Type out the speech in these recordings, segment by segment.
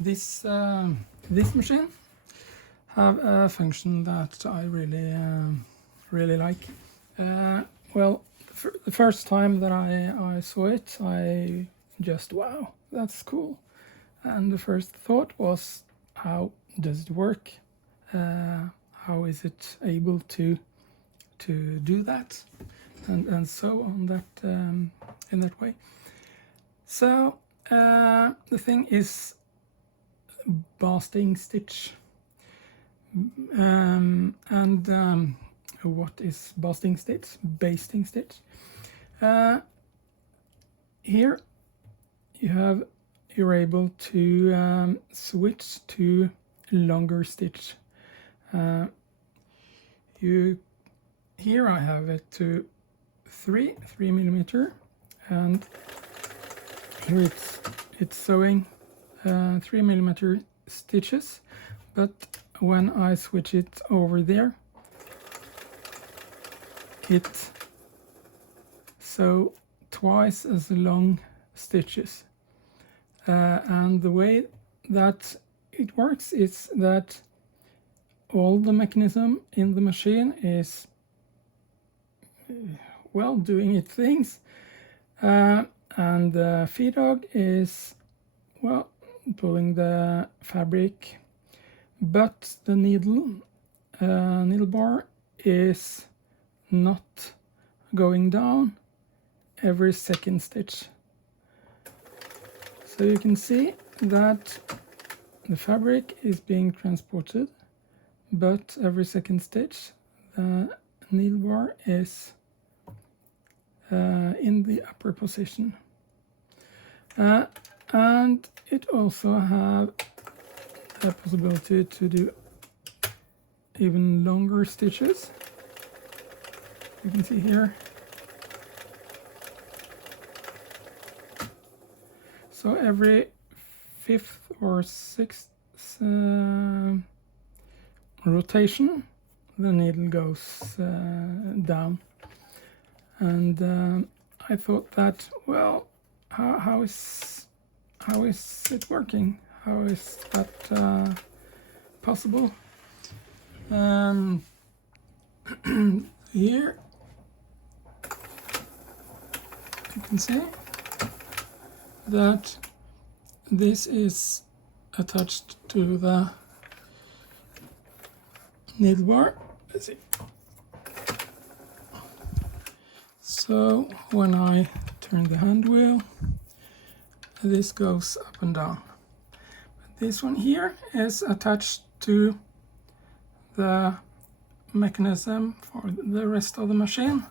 This this machine have a function that I really like. Well, the first time that I saw it, I just, wow, that's cool. And the first thought was, how does it work? How is it able to do that? And so on that in that way. So the thing is basting stitch. What is basting stitch? Basting stitch. Here you're able to switch to longer stitch. Here I have it to 3 millimeter, and here it's sewing 3 millimeter stitches, but when I switch it over there, it sew twice as long stitches. And the way that it works is that all the mechanism in the machine is well doing its things, and the feed dog is well pulling the fabric, but the needle bar is not going down every second stitch. So you can see that the fabric is being transported, but every second stitch the needle bar is in the upper position. And it also have the possibility to do even longer stitches. You can see here. So every 5th or 6th rotation, the needle goes down. And I thought that, well, how is it working? How is that possible? Here you can see that this is attached to the needle bar. Let's see. So when I turn the hand wheel, this goes up and down. But this one here is attached to the mechanism for the rest of the machine,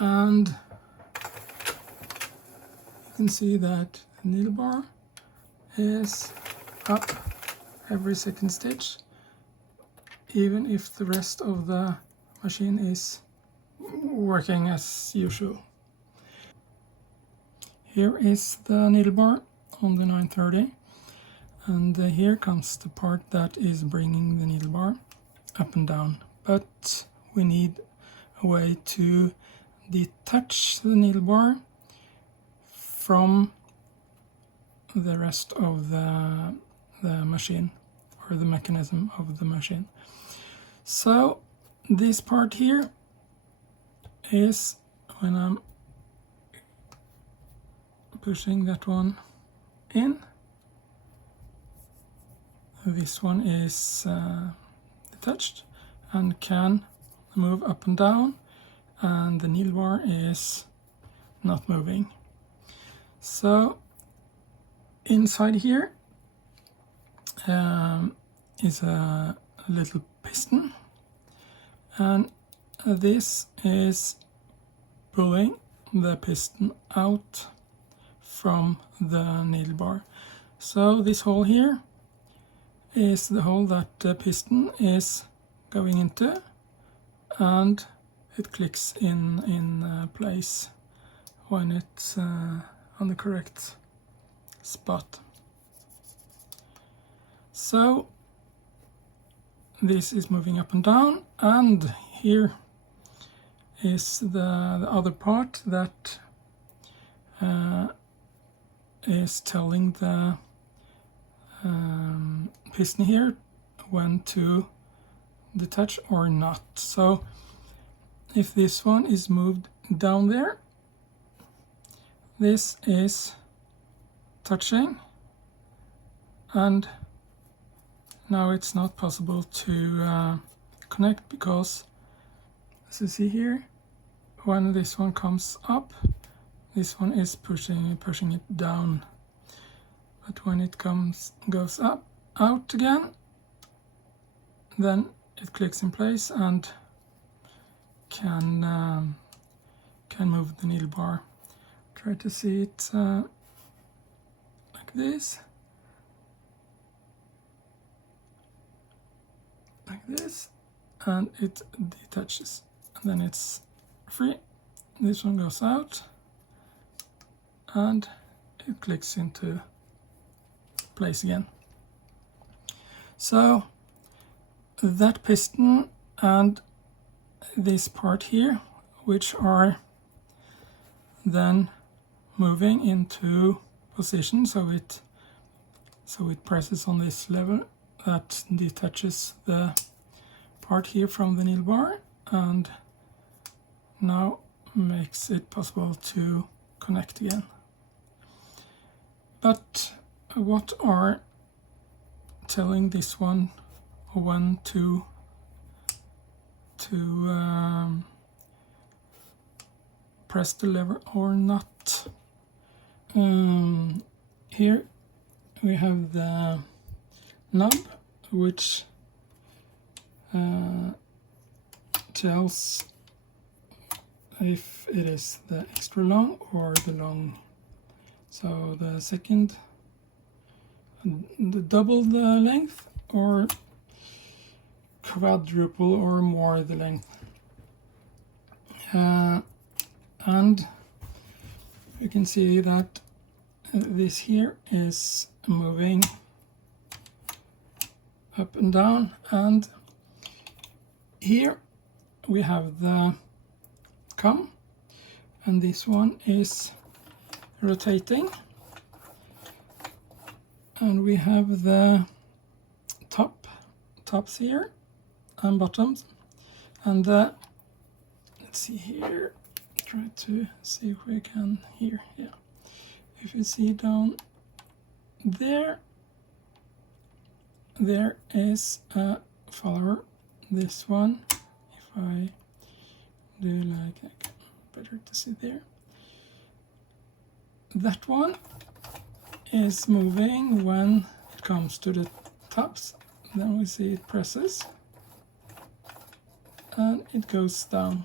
and you can see that the needle bar is up every second stitch, even if the rest of the machine is working as usual. Here is the needle bar on the 930, and here comes the part that is bringing the needle bar up and down, but we need a way to detach the needle bar from the rest of the machine, or the mechanism of the machine. So this part here is, when I'm pushing that one in, this one is detached and can move up and down, and the needle bar is not moving. So inside here is a little piston, and this is pulling the piston out from the needle bar. So this hole here is the hole that the piston is going into, and it clicks in place when it's on the correct spot. So this is moving up and down, and here is the other part that is telling the piston here when to detach or not. So if this one is moved down there, this is touching, and now it's not possible to connect, because as you see here, when this one comes up, this one is pushing it down, but when it goes up out again, then it clicks in place and can move the needle bar. Try to see it like this, and it detaches, and then it's free. This one goes out and it clicks into place again. So that piston and this part here, which are then moving into position, so it presses on this level, that detaches the part here from the needle bar and now makes it possible to connect again. But what are telling this one when to press the lever or not? Here we have the knob, which tells if it is the extra long or the long. So the second, the double the length, or quadruple or more the length. And you can see that this here is moving up and down, and here we have the cam, and this one is rotating, and we have the tops here and bottoms, and let's see here, try to see if we can here, yeah, if you see down there is a follower. This one, if I do like that, better to see there, that one is moving when it comes to the tops. Then we see it presses and it goes down.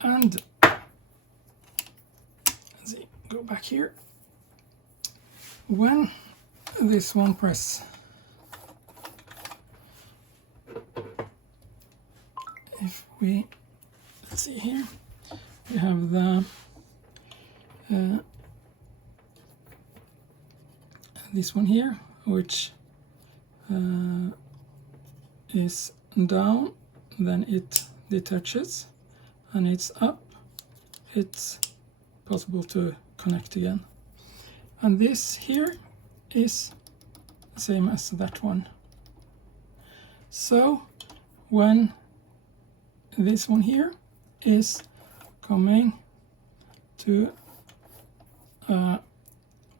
And let's see, go back here. When this one presses, if we, let's see here, we have the this one here, which is down, then it detaches, and it's up, it's possible to connect again. And this here is the same as that one. So when this one here is coming to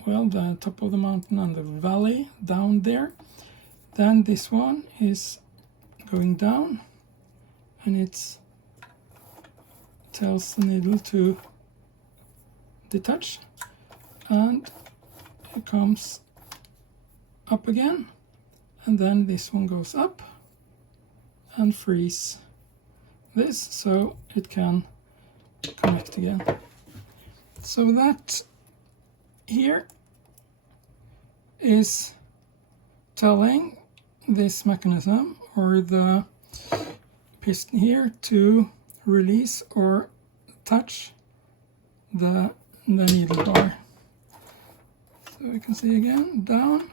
well, the top of the mountain and the valley down there, then this one is going down, and it tells the needle to detach, and it comes up again, and then this one goes up and frees this so it can connect again. So that here is telling this mechanism or the piston here to release or touch the needle bar. So we can see again, down,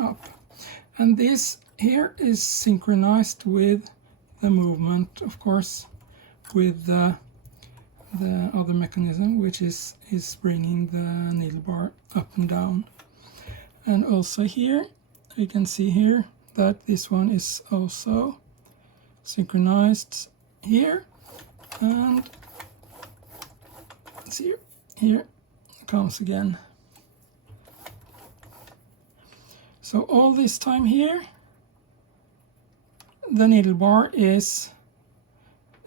up. And this here is synchronized with the movement, of course, with the other mechanism, which is bringing the needle bar up and down. And also here, you can see here that this one is also synchronized here, and see here it comes again. So all this time here, the needle bar is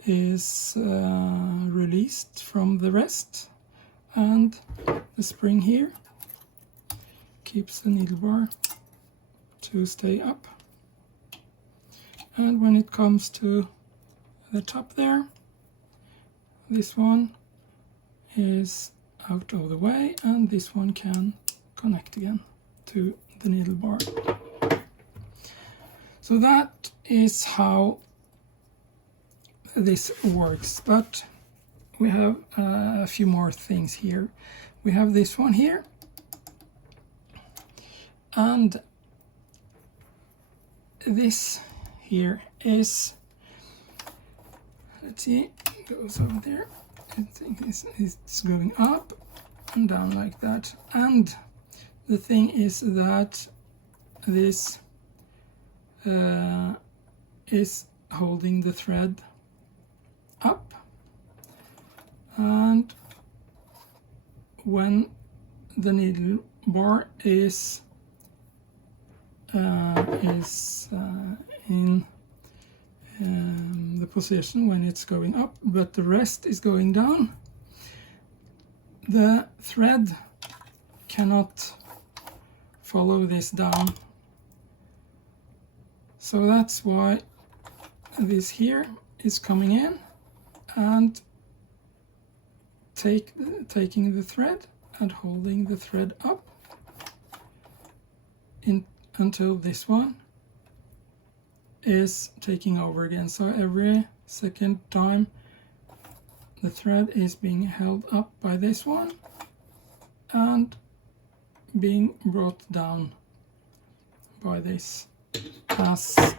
released from the rest, and the spring here keeps the needle bar to stay up. And when it comes to the top there, this one is out of the way, and this one can connect again to the needle bar. So that is how this works, but we have a few more things here. We have this one here, and this here is, let's see, it goes over there. I think it's going up and down like that, and the thing is that this is holding the thread up, and when the needle bar is in the position when it's going up, but the rest is going down, the thread cannot follow this down. So that's why this here is coming in and taking the thread and holding the thread up until this one is taking over again. So every second time the thread is being held up by this one and being brought down by this, as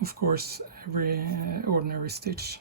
of course every ordinary stitch